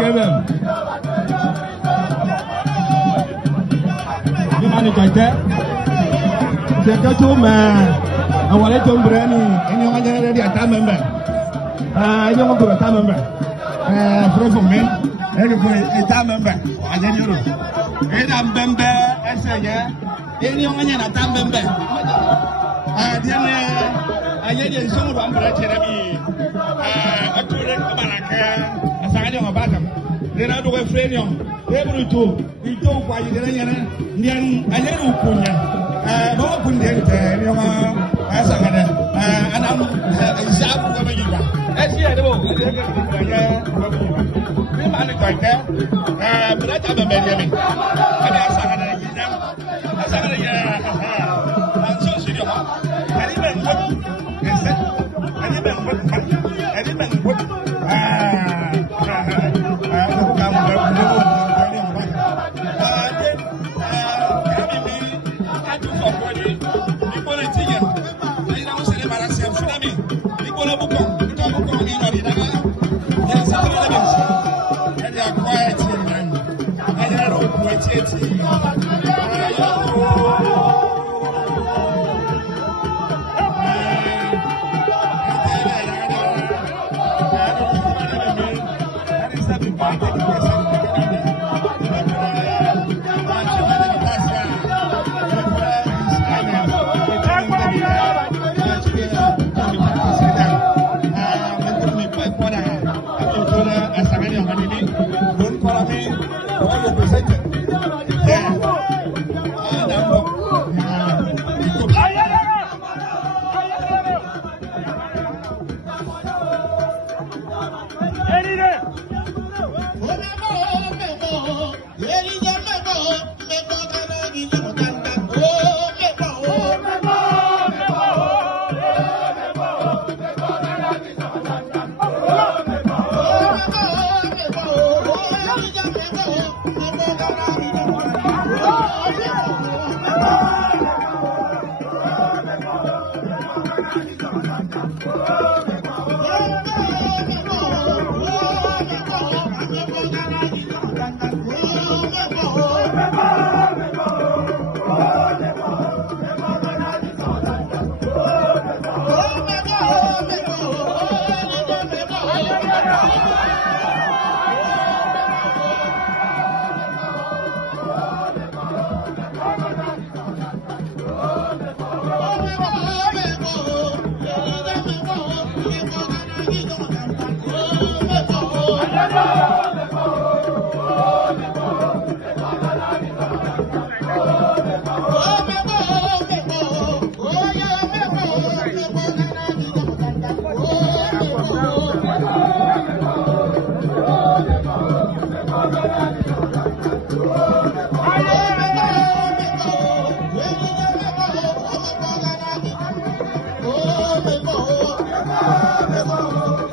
Kevin. Ini mana kaitan? Jika cuma awalnya cuma berani, ini orang jangan ada di atas member. Ini orang kurang atas member. Free for men, ini kurang atas member. Ada ni orang. Ini member, esanya. Ini orang jangan atas member. Dia ni, ayah dia semua orang beracun lagi. Aturan kebarangan, asalnya orang batam. Dia nak dua friend yang, dia berutu, itu kuayi dia ni, dia ayah lu punya. Bawa pun dia ni orang asalnya, anak siapa kau bagi bah? Siapa tu? Dia kerja bagi. Ni mana kau ke? Beracun member dia ni. Ada asalnya dia, asalnya dia. Langsung sini apa? Hari minggu.